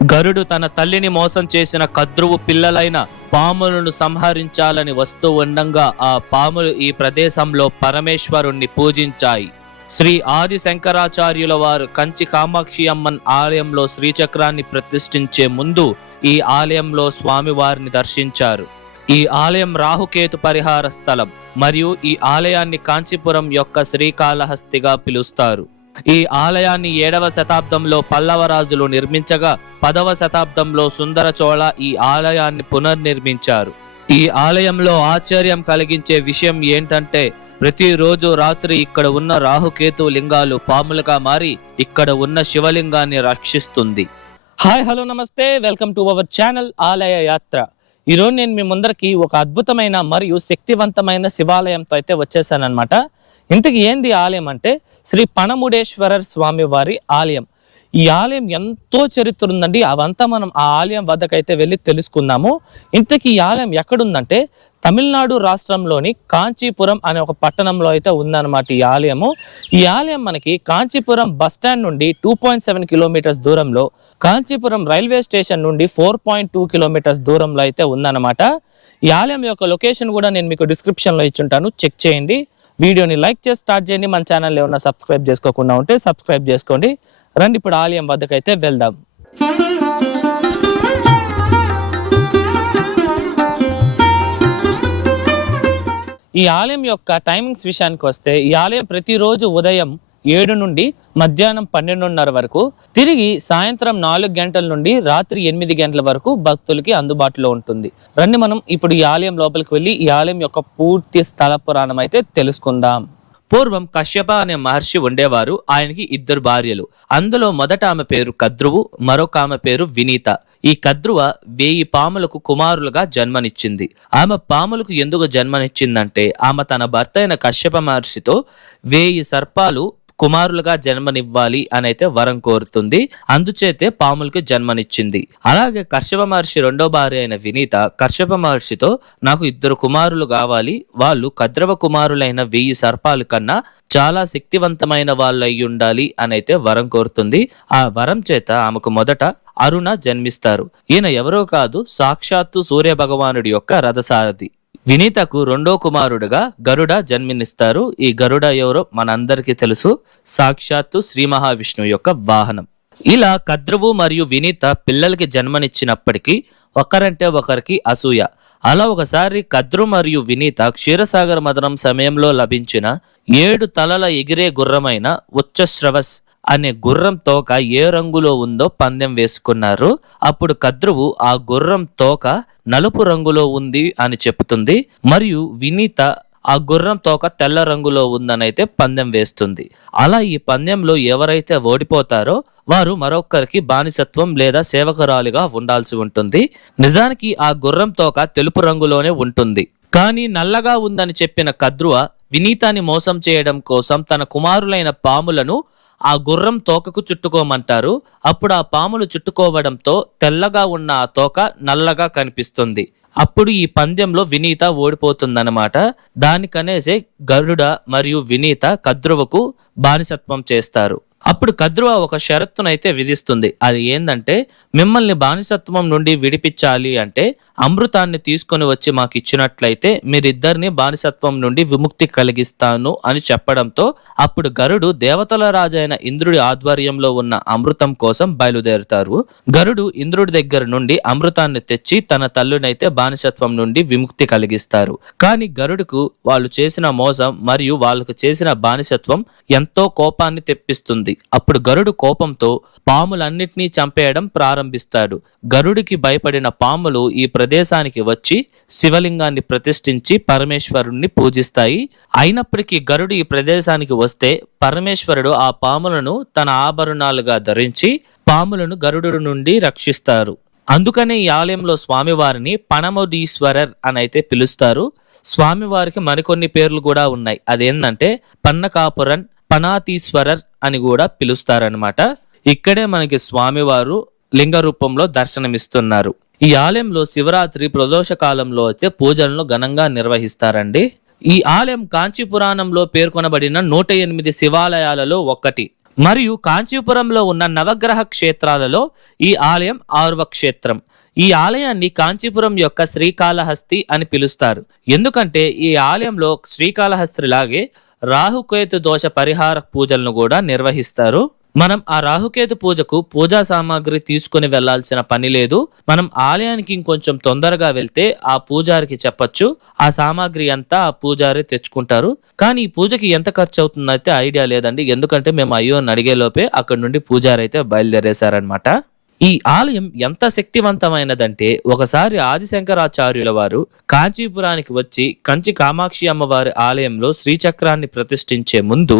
గరుడు తన తల్లిని మోసం చేసిన కద్రువు పిల్లలైన పాములను సంహరించాలని వస్తూ ఉండంగా ఆ పాములు ఈ ప్రదేశంలో పరమేశ్వరుణ్ణి పూజించాయి. శ్రీ ఆది శంకరాచార్యుల వారు కంచి కామాక్షి అమ్మన్ ఆలయంలో శ్రీచక్రాన్ని ప్రతిష్ఠించే ముందు ఈ ఆలయంలో స్వామివారిని దర్శించారు. ఈ ఆలయం రాహుకేతు పరిహార స్థలం మరియు ఈ ఆలయాన్ని కాంచీపురం యొక్క శ్రీకాళహస్తిగా పిలుస్తారు. ఈ ఆలయాన్ని 7వ శతాబ్దంలో పల్లవరాజులు నిర్మించగా 10వ శతాబ్దంలో సుందర చోళ ఈ ఆలయాన్ని పునర్నిర్మించారు. ఈ ఆలయంలో ఆశ్చర్యం కలిగించే విషయం ఏంటంటే ప్రతిరోజు రాత్రి ఇక్కడ ఉన్న రాహుకేతు లింగాలు పాములుగా మారి ఇక్కడ ఉన్న శివలింగాన్ని రక్షిస్తుంది. హాయ్ హలో నమస్తే, వెల్కమ్ టు అవర్ ఛానల్ ఆలయ యాత్ర. ఈరోజు నేను మీ ముందరికి ఒక అద్భుతమైన మరియు శక్తివంతమైన శివాలయంతో అయితే వచ్చేసానమాట. ఇంతకీ ఏంది ఆలయం అంటే శ్రీ పణముడేశ్వరర్ స్వామి వారి ఆలయం. ఈ ఆలయం ఎంతో చరిత్ర ఉందండి. అవంతా మనం ఆ ఆలయం వద్దకైతే వెళ్ళి తెలుసుకుందాము. ఇంతకీ ఈ ఆలయం ఎక్కడుందంటే తమిళనాడు రాష్ట్రంలోని కాంచీపురం అనే ఒక పట్టణంలో అయితే ఉందన్నమాట ఈ ఆలయము. ఈ ఆలయం మనకి కాంచీపురం బస్ స్టాండ్ నుండి 2.7 కిలోమీటర్స్ దూరంలో, కాంచీపురం రైల్వే స్టేషన్ నుండి 4.2 కిలోమీటర్స్ దూరంలో అయితే ఉందన్నమాట. ఈ ఆలయం యొక్క లొకేషన్ కూడా నేను మీకు డిస్క్రిప్షన్లో ఇచ్చుంటాను, చెక్ చేయండి. వీడియోని లైక్ చేసి స్టార్ట్ చేయండి. మన ఛానల్ ఏమన్నా సబ్స్క్రైబ్ చేసుకోకుండా ఉంటే సబ్స్క్రైబ్ చేసుకోండి. రండి ఇప్పుడు ఆలయం వద్దకైతే వెళ్దాం. ఈ ఆలయం యొక్క టైమింగ్స్ విషయానికి వస్తే ఈ ఆలయం ప్రతిరోజు ఉదయం 7 నుండి మధ్యాహ్నం 12:30 వరకు, తిరిగి సాయంత్రం 4 గంటల నుండి రాత్రి 8 గంటల వరకు భక్తులకి అందుబాటులో ఉంటుంది. రండి మనం ఇప్పుడు ఈ ఆలయం లోపలికి వెళ్ళి ఈ ఆలయం యొక్క పూర్తి స్థల పురాణం అయితే తెలుసుకుందాం. పూర్వం కశ్యప అనే మహర్షి ఉండేవారు. ఆయనకి 2 భార్యలు. అందులో మొదట ఆమె పేరు కద్రువు, మరొక ఆమె పేరు వినీత. ఈ కద్రువ 1000 పాములకు కుమారులుగా జన్మనిచ్చింది. ఆమె పాములకు ఎందుకు జన్మనిచ్చిందంటే ఆమె తన భర్త అయిన కశ్యప మహర్షితో 1000 సర్పాలు కుమారులుగా జన్మనివ్వాలి అని అయితే వరం కోరుతుంది. అందుచేతే పాములకు జన్మనిచ్చింది. అలాగే కశ్యప మహర్షి 2వ భార్య అయిన వినీత కశ్యప మహర్షితో నాకు 2 కుమారులు కావాలి, వాళ్ళు కద్రవ కుమారులైన 1000 సర్పాల కన్నా చాలా శక్తివంతమైన వాళ్ళు అయి ఉండాలి అని అయితే వరం కోరుతుంది. ఆ వరం చేత ఆమెకు మొదట అరుణ జన్మిస్తారు. ఈయన ఎవరో కాదు, సాక్షాత్తు సూర్య భగవానుడి యొక్క రథసారథి. వినీతకు 2వ కుమారుడుగా గరుడ జన్మనిస్తారు. ఈ గరుడ ఎవరో మనందరికీ తెలుసు, సాక్షాత్తు శ్రీ మహావిష్ణువు యొక్క వాహనం. ఇలా కద్రువు మరియు వినీత పిల్లలకి జన్మనిచ్చినప్పటికీ ఒకరంటే ఒకరికి అసూయ. అలా ఒకసారి కద్రు మరియు వినీత క్షీరసాగర మదనం సమయంలో లభించిన 7 తలల ఎగిరే గుర్రమైన ఉచ్చశ్రవస్ అనే గుర్రం తోక ఏ రంగులో ఉందో పందెం వేసుకున్నారు. అప్పుడు కద్రువు ఆ గుర్రం తోక నలుపు రంగులో ఉంది అని చెప్తుంది, మరియు వినీత ఆ గుర్రం తోక తెల్ల రంగులో ఉందనైతే పందెం వేస్తుంది. అలా ఈ పందెంలో ఎవరైతే ఓడిపోతారో వారు మరొకరికి బానిసత్వం లేదా సేవకురాలిగా ఉండాల్సి ఉంటుంది. నిజానికి ఆ గుర్రం తోక తెలుపు రంగులోనే ఉంటుంది. కానీ నల్లగా ఉందని చెప్పిన కద్రువ వినీతాన్ని మోసం చేయడం కోసం తన కుమారులైన పాములను ఆ గుర్రం తోకకు చుట్టుకోమంటారు. అప్పుడు ఆ పాములు చుట్టుకోవడంతో తెల్లగా ఉన్న ఆ తోక నల్లగా కనిపిస్తుంది. అప్పుడు ఈ పందెంలో వినీత ఓడిపోతుందన్నమాట. దానికనేసే గరుడ మరియు వినీత కద్రువకు బానిసత్వం చేస్తారు. అప్పుడు కద్రువ ఒక షరతునైతే విధిస్తుంది. అది ఏందంటే మిమ్మల్ని బానిసత్వం నుండి విడిపించాలి అంటే అమృతాన్ని తీసుకొని వచ్చి మాకు ఇచ్చినట్లయితే మీరిద్దరిని బానిసత్వం నుండి విముక్తి కలిగిస్తాను అని చెప్పడంతో అప్పుడు గరుడు దేవతల రాజైన ఇంద్రుడి ఆధ్వర్యంలో ఉన్న అమృతం కోసం బయలుదేరుతారు. గరుడు ఇంద్రుడి దగ్గర నుండి అమృతాన్ని తెచ్చి తన తల్లునైతే బానిసత్వం నుండి విముక్తి కలిగిస్తారు. కానీ గరుడుకు వాళ్ళు చేసిన మోసం మరియు వాళ్ళకు చేసిన బానిసత్వం ఎంతో కోపాన్ని తెప్పిస్తుంది. అప్పుడు గరుడు కోపంతో పాములన్నిటినీ చంపేయడం ప్రారంభిస్తాడు. గరుడికి భయపడిన పాములు ఈ ప్రదేశానికి వచ్చి శివలింగాన్ని ప్రతిష్ఠించి పరమేశ్వరుణ్ణి పూజిస్తాయి. అయినప్పటికీ గరుడు ఈ ప్రదేశానికి వస్తే పరమేశ్వరుడు ఆ పాములను తన ఆభరణాలుగా ధరించి పాములను గరుడు నుండి రక్షిస్తారు. అందుకనే ఈ ఆలయంలో స్వామివారిని పణముడీశ్వరర్ అని అయితే పిలుస్తారు. స్వామివారికి మరికొన్ని పేర్లు కూడా ఉన్నాయి. అదేంటంటే పన్నకాపురన్, పణాతీశ్వరర్ అని కూడా పిలుస్తారనమాట. ఇక్కడే మనకి స్వామివారు లింగ రూపంలో దర్శనమిస్తున్నారు. ఈ ఆలయంలో శివరాత్రి ప్రదోష కాలంలో అయితే పూజలను ఘనంగా నిర్వహిస్తారండి. ఈ ఆలయం కాంచీపురాణంలో పేర్కొనబడిన 108 శివాలయాలలో ఒకటి. మరియు కాంచీపురంలో ఉన్న నవగ్రహ క్షేత్రాలలో ఈ ఆలయం 6వ క్షేత్రం. ఈ ఆలయాన్ని కాంచీపురం యొక్క శ్రీకాళహస్తి అని పిలుస్తారు. ఎందుకంటే ఈ ఆలయంలో శ్రీకాళహస్తిలాగే రాహుకేతు దోష పరిహార పూజలను కూడా నిర్వహిస్తారు. మనం ఆ రాహుకేతు పూజకు పూజా సామాగ్రి తీసుకుని వెళ్లాల్సిన పని లేదు. మనం ఆలయానికి ఇంకొంచెం తొందరగా వెళ్తే ఆ పూజారికి చెప్పొచ్చు, ఆ సామాగ్రి అంతా ఆ పూజారి తెచ్చుకుంటారు. కానీ ఈ పూజకి ఎంత ఖర్చు అవుతుందైతే ఐడియా లేదండి. ఎందుకంటే మేము అయ్యోని అడిగే లోపే అక్కడి నుండి పూజారి అయితే బయలుదేరేశారనమాట. ఈ ఆలయం ఎంత శక్తివంతమైనదంటే ఒకసారి ఆదిశంకరాచార్యుల వారు కాంచీపురానికి వచ్చి కంచి కామాక్షి అమ్మవారి ఆలయంలో శ్రీచక్రాన్ని ప్రతిష్ఠించే ముందు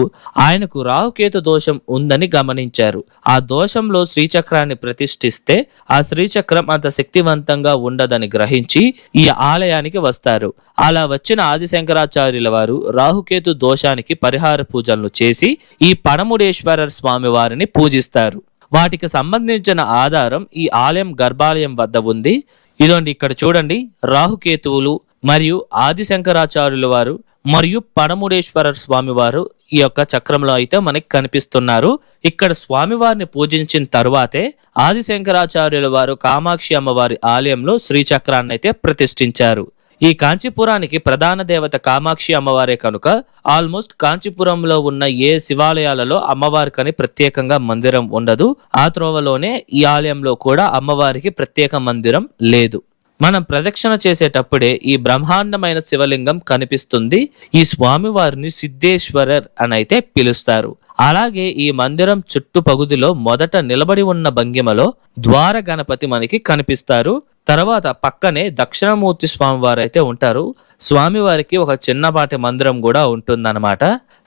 ఆయనకు రాహుకేతు దోషం ఉందని గమనించారు. ఆ దోషంలో శ్రీచక్రాన్ని ప్రతిష్ఠిస్తే ఆ శ్రీచక్రం అంత శక్తివంతంగా ఉండదని గ్రహించి ఈ ఆలయానికి వస్తారు. అలా వచ్చిన ఆదిశంకరాచార్యుల వారు రాహుకేతు దోషానికి పరిహార పూజలను చేసి ఈ పడముడేశ్వర స్వామి వారిని పూజిస్తారు. వాటికి సంబంధించిన ఆధారం ఈ ఆలయం గర్భాలయం వద్ద ఉంది. ఇదండి, ఇక్కడ చూడండి, రాహుకేతువులు మరియు ఆదిశంకరాచార్యుల వారు మరియు పడముడేశ్వర స్వామి వారు ఈ యొక్క చక్రంలో అయితే మనకి కనిపిస్తున్నారు. ఇక్కడ స్వామివారిని పూజించిన తరువాతే ఆదిశంకరాచార్యుల వారు కామాక్షి అమ్మవారి ఆలయంలో శ్రీచక్రాన్ని అయితే ప్రతిష్ఠించారు. ఈ కాంచీపురానికి ప్రధాన దేవత కామాక్షి అమ్మవారే కనుక ఆల్మోస్ట్ కాంచీపురంలో ఉన్న ఏ శివాలయాలలో అమ్మవారికని ప్రత్యేకంగా మందిరం ఉండదు. ఆ త్రోవలోనే ఈ ఆలయంలో కూడా అమ్మవారికి ప్రత్యేక మందిరం లేదు. మనం ప్రదక్షిణ చేసేటప్పుడే ఈ బ్రహ్మాండమైన శివలింగం కనిపిస్తుంది. ఈ స్వామివారిని సిద్ధేశ్వరర్ అని అయితే పిలుస్తారు. అలాగే ఈ మందిరం చుట్టూ పగుదిలో మొదట నిలబడి ఉన్న భంగిమలో ద్వార గణపతి మనకి కనిపిస్తారు. తర్వాత పక్కనే దక్షిణమూర్తి స్వామివారు అయితే ఉంటారు. స్వామివారికి ఒక చిన్నపాటి మందిరం కూడా ఉంటుందన్నమాట.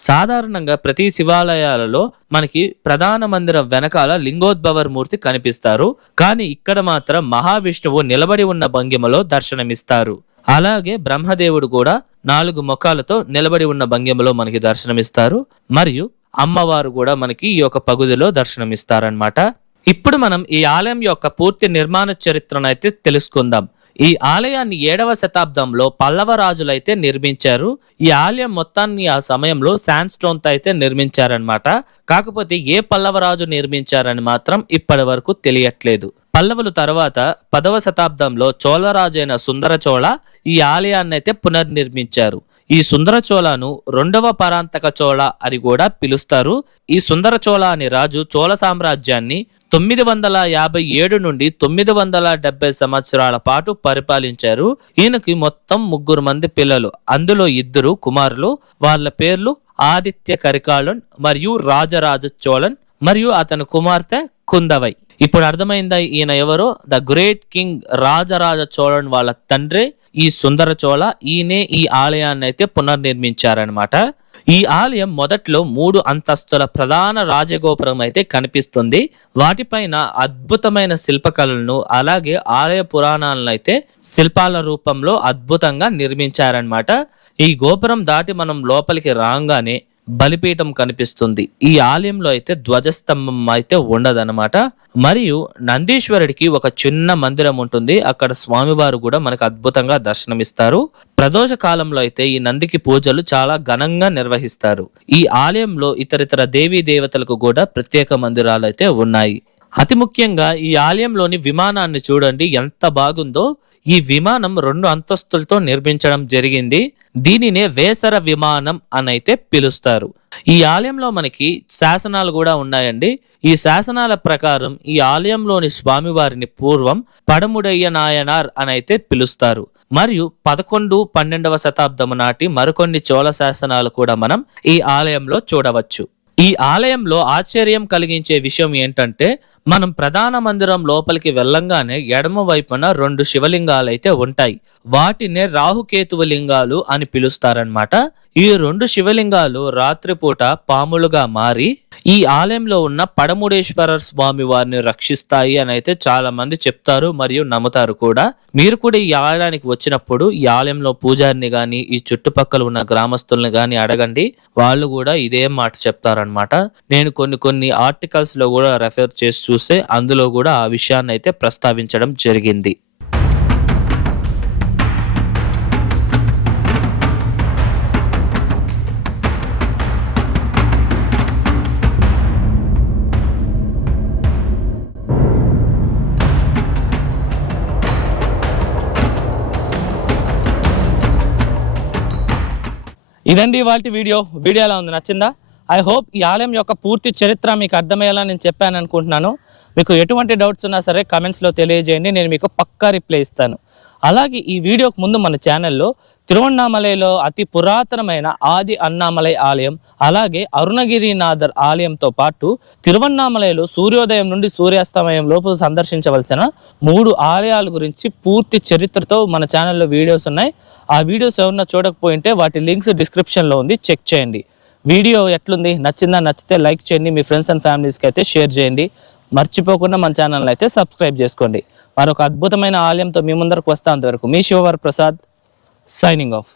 సాధారణంగా ప్రతి శివాలయాలలో మనకి ప్రధాన మందిరం వెనకాల లింగోద్భవర్ మూర్తి కనిపిస్తారు. కానీ ఇక్కడ మాత్రం మహావిష్ణువు నిలబడి ఉన్న భంగిమలో దర్శనమిస్తారు. అలాగే బ్రహ్మదేవుడు కూడా 4 ముఖాలతో నిలబడి ఉన్న భంగిమలో మనకి దర్శనమిస్తారు. మరియు అమ్మవారు కూడా మనకి ఈ యొక్క పగుదిలో దర్శనమిస్తారనమాట. ఇప్పుడు మనం ఈ ఆలయం యొక్క పూర్తి నిర్మాణ చరిత్రను అయితే తెలుసుకుందాం. ఈ ఆలయాన్ని 7వ శతాబ్దంలో పల్లవ రాజులైతే నిర్మించారు. ఈ ఆలయం మొత్తాన్ని ఆ సమయంలో శాండ్ స్టోన్ తో అయితే నిర్మించారనమాట. కాకపోతే ఏ పల్లవ రాజు నిర్మించారని మాత్రం ఇప్పటి వరకు తెలియట్లేదు. పల్లవులు తర్వాత 10వ శతాబ్దంలో చోళరాజైన సుందర చోళ ఈ ఆలయాన్ని అయితే పునర్నిర్మించారు. ఈ సుందర చోళను 2వ పరాంతక చోళ అని కూడా పిలుస్తారు. ఈ సుందర చోళ అనే రాజు చోళ సామ్రాజ్యాన్ని 957 నుండి 970 సంవత్సరాల పాటు పరిపాలించారు. ఈయనకి మొత్తం 3 మంది పిల్లలు, అందులో 2 కుమారులు. వాళ్ళ పేర్లు ఆదిత్య కరికాలన్ మరియు రాజరాజ చోళన్ మరియు అతని కుమార్తె కుందవై. ఇప్పుడు అర్థమైందా ఈయన ఎవరో? The great king Rajaraja Cholan వాళ్ళ తండ్రి ఈ సుందర చోళ. ఈయనే ఈ ఆలయాన్ని అయితే పునర్నిర్మించారనమాట. ఈ ఆలయం మొదట్లో 3 అంతస్తుల ప్రధాన రాజగోపురం అయితే కనిపిస్తుంది. వాటిపైన అద్భుతమైన శిల్పకళలను అలాగే ఆలయ పురాణాలను అయితే శిల్పాల రూపంలో అద్భుతంగా నిర్మించారనమాట. ఈ గోపురం దాటి మనం లోపలికి రాగానే బలిపీఠం కనిపిస్తుంది. ఈ ఆలయంలో అయితే ధ్వజస్తంభం అయితే ఉండదన్నమాట. మరియు నందీశ్వరుడికి ఒక చిన్న మందిరం ఉంటుంది. అక్కడ స్వామివారు కూడా మనకు అద్భుతంగా దర్శనమిస్తారు. ప్రదోష కాలంలో అయితే ఈ నందికి పూజలు చాలా ఘనంగా నిర్వహిస్తారు. ఈ ఆలయంలో ఇతరితర దేవీ దేవతలకు కూడా ప్రత్యేక మందిరాలు అయితే ఉన్నాయి. అతి ముఖ్యంగా ఈ ఆలయంలోని విమానాన్ని చూడండి ఎంత బాగుందో. ఈ విమానం 2 అంతస్తులతో నిర్మించడం జరిగింది. దీనినే వేసర విమానం అని అయితే పిలుస్తారు. ఈ ఆలయంలో మనకి శాసనాలు కూడా ఉన్నాయండి. ఈ శాసనాల ప్రకారం ఈ ఆలయంలోని స్వామివారిని పూర్వం పడముడయ్య నాయనార్ అని అయితే పిలుస్తారు. మరియు 11, 12వ శతాబ్దము నాటి మరికొన్ని చోళ శాసనాలు కూడా మనం ఈ ఆలయంలో చూడవచ్చు. ఈ ఆలయంలో ఆశ్చర్యం కలిగించే విషయం ఏంటంటే మనం ప్రధాన మందిరం లోపలికి వెళ్ళంగానే ఎడమ వైపున 2 శివలింగాలు అయితే ఉంటాయి. వాటినే రాహుకేతువు లింగాలు అని పిలుస్తారనమాట. ఈ 2 శివలింగాలు రాత్రిపూట పాములుగా మారి ఈ ఆలయంలో ఉన్న పడముడేశ్వర స్వామి వారిని రక్షిస్తాయి అని అయితే చాలా మంది చెప్తారు మరియు నమ్ముతారు కూడా. మీరు కూడా ఈ ఆలయానికి వచ్చినప్పుడు ఈ ఆలయంలో పూజారిని గాని ఈ చుట్టుపక్కల ఉన్న గ్రామస్తుల్ని గాని అడగండి. వాళ్ళు కూడా ఇదే మాట చెప్తారనమాట. నేను కొన్ని ఆర్టికల్స్ లో కూడా రెఫర్ చేసి చూస్తే అందులో కూడా ఆ విషయాన్ని అయితే ప్రస్తావించడం జరిగింది. ఇదండి ఇవాల్టి వీడియో ఎలా ఉంది, నచ్చిందా? ఐ హోప్ ఈ ఆలయం యొక్క పూర్తి చరిత్ర మీకు అర్థమయ్యేలా నేను చెప్పాను అనుకుంటున్నాను. మీకు ఎటువంటి డౌట్స్ ఉన్నా సరే కమెంట్స్లో తెలియజేయండి, నేను మీకు పక్కా రిప్లై ఇస్తాను. అలాగే ఈ వీడియోకి ముందు మన ఛానల్లో తిరువణ్ణామలైలో అతి పురాతనమైన ఆది అన్నామలై ఆలయం, అలాగే అరుణగిరినాథర్ ఆలయంతో పాటు తిరువణ్ణామలైలో సూర్యోదయం నుండి సూర్యాస్తమయం లోపు సందర్శించవలసిన 3 ఆలయాల గురించి పూర్తి చరిత్రతో మన ఛానల్లో వీడియోస్ ఉన్నాయి. ఆ వీడియోస్ ఎవరన్నా చూడకపోయింటే వాటి లింక్స్ డిస్క్రిప్షన్లో ఉంది, చెక్ చేయండి. వీడియో ఎట్లుంది, నచ్చిందా? నచ్చితే లైక్ చేయండి, మీ ఫ్రెండ్స్ అండ్ ఫ్యామిలీస్కి అయితే షేర్ చేయండి. మర్చిపోకుండా మన ఛానల్ అయితే సబ్స్క్రైబ్ చేసుకోండి. మరొక అద్భుతమైన ఆలయంతో మీ ముందరకు వస్తా. అంతవరకు మీ శివవర్ ప్రసాద్ సైనింగ్ ఆఫ్.